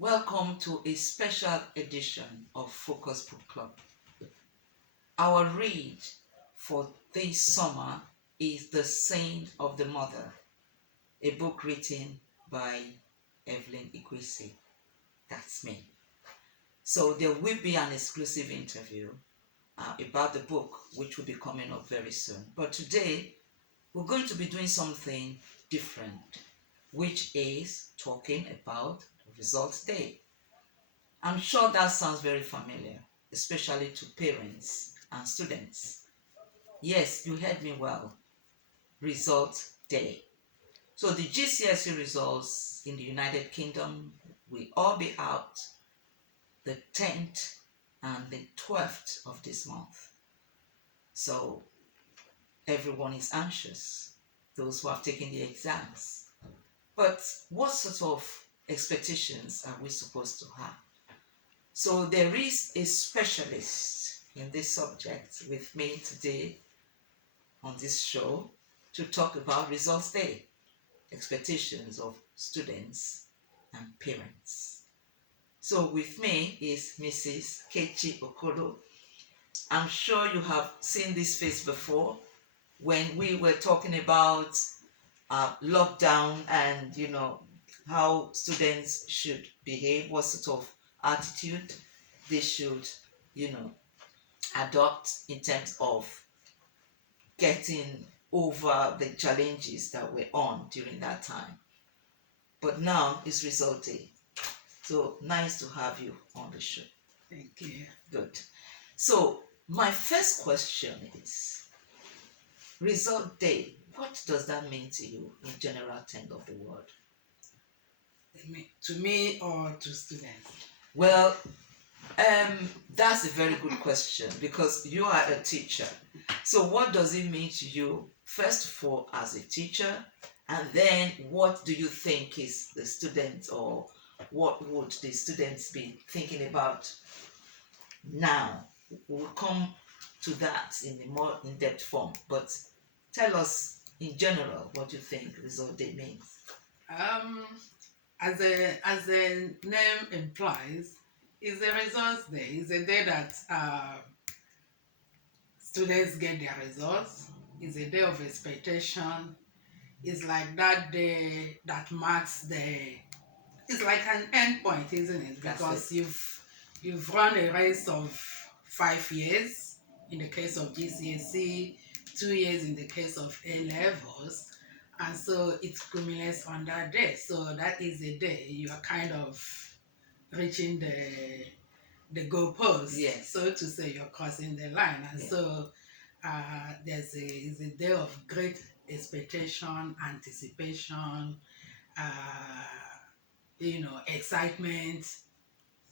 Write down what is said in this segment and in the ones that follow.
Welcome to a special edition of Focus Book Club. Our read for this summer is The Saint of the Mother, a book written by Evelyn Igwesi. That's me. So there will be an exclusive interview about the book, which will be coming up very soon. But today, we're going to be doing something different, which is talking about Results Day. I'm sure that sounds very familiar, especially to parents and students. Yes, you heard me well. Result Day. So the GCSE results in the United Kingdom will all be out the 10th and the 12th of this month. So everyone is anxious, those who have taken the exams. But what sort of expectations are we supposed to have? So there is a specialist in this subject with me today on this show to talk about Results Day, expectations of students and parents. So with me is Mrs. Keichi Okolo. I'm sure you have seen this face before when we were talking about lockdown and how students should behave, what sort of attitude they should adopt in terms of getting over the challenges that were on during that time. But now it's result day. So nice to have you on the show. Thank you. Good. So my first question is result day. What does that mean to you in general terms of the word? To me or to students? Well, that's a very good question because you are a teacher. So what does it mean to you, first of all, as a teacher, and then what do you think is the students, or what would the students be thinking about now? We'll come to that in a more in-depth form, but tell us in general what you think result day means. As the name implies, it's a results day. It's a day that students get their results. It's a day of expectation. It's like that day that marks it's like an end point, isn't it? Because you've run a race of 5 years in the case of GCSE, 2 years in the case of A levels, and so it culminates on that day. So that is a day you are kind of reaching the goalpost, Yes. so to say, you're crossing the line, and so it's a day of great expectation, anticipation, excitement,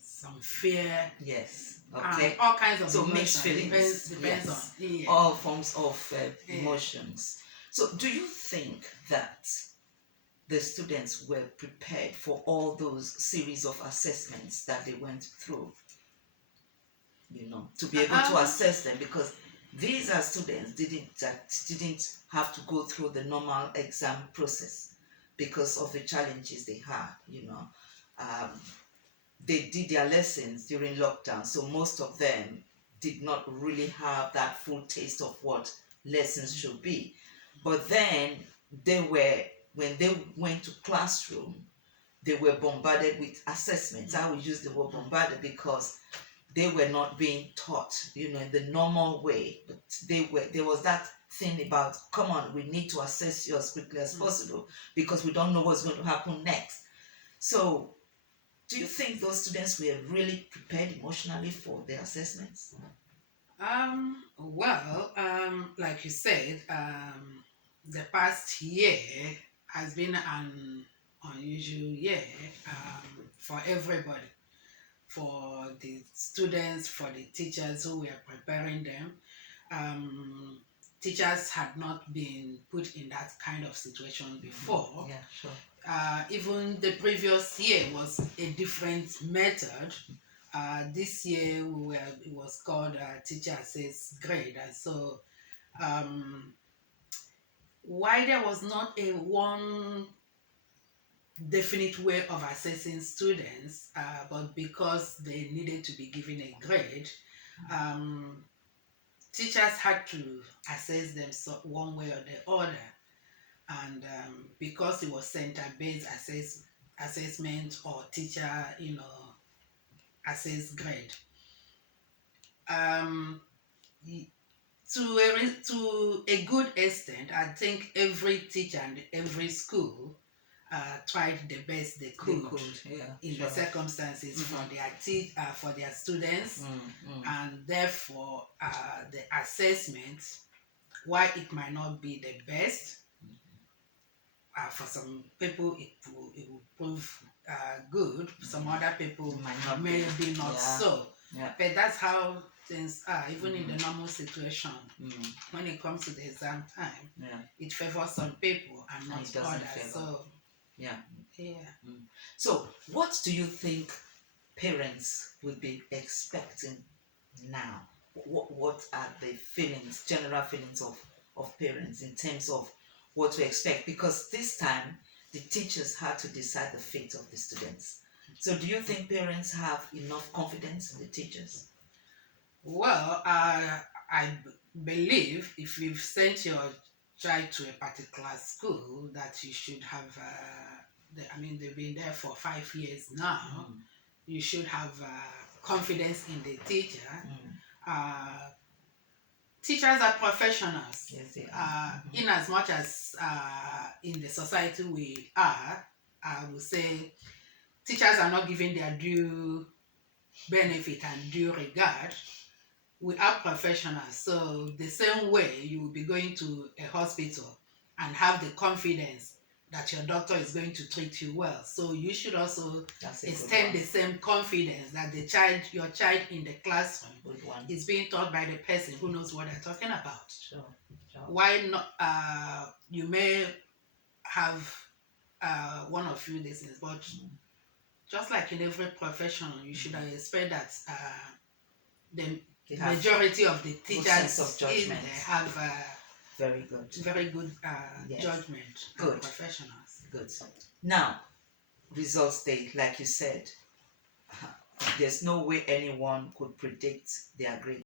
some fear. Yes. Okay. All kinds of so emotions. Mixed feelings. Depends Yes. on All forms of emotions. So do you think that the students were prepared for all those series of assessments that they went through? To be able to assess them, because these are students didn't have to go through the normal exam process because of the challenges they had. They did their lessons during lockdown, so most of them did not really have that full taste of what lessons should be. But then when they went to classroom, they were bombarded with assessments. I will use the word bombarded because they were not being taught, in the normal way. But there was that thing about, come on, we need to assess you as quickly as possible because we don't know what's going to happen next. So do you think those students were really prepared emotionally for their assessments? Well, like you said, the past year has been an unusual year for everybody, for the students, for the teachers who were preparing them. Teachers had not been put in that kind of situation before. Yeah, sure. Even the previous year was a different method. This year it was called Teacher Assess Grade, and so why there was not a one definite way of assessing students, but because they needed to be given a grade, um, teachers had to assess them one way or the other. And because it was center-based assessment or teacher, assess grade, um, to a good extent, I think every teacher and every school tried the best they could, yeah, in sure. the circumstances for their students, and therefore the assessment, while it might not be the best, for some people it will prove good. Some other people maybe not Yeah. so. Yeah. But that's how things are, even in the normal situation. When it comes to the exam time, it favors some people and not others. So yeah. yeah. So what do you think parents would be expecting now? What are the feelings, general feelings of parents in terms of what to expect? Because this time the teachers had to decide the fate of the students. So do you think parents have enough confidence in the teachers? Well, believe if you've sent your child to a particular school, that you should have, they've been there for 5 years now, you should have confidence in the teacher. Teachers are professionals. Yes, they are. In as much as in the society we are, I would say teachers are not given their due benefit and due regard. We are professionals, so the same way you will be going to a hospital and have the confidence that your doctor is going to treat you well, so you should also extend the same confidence that your child in the classroom is being taught by the person who knows what they're talking about. Sure. Why not? You may have one or few lessons, but just like in every profession, you should expect that the majority of the teachers in there have very good yes. Judgment. Good. Professionals. Good. Now, results day, like you said, there's no way anyone could predict their grade.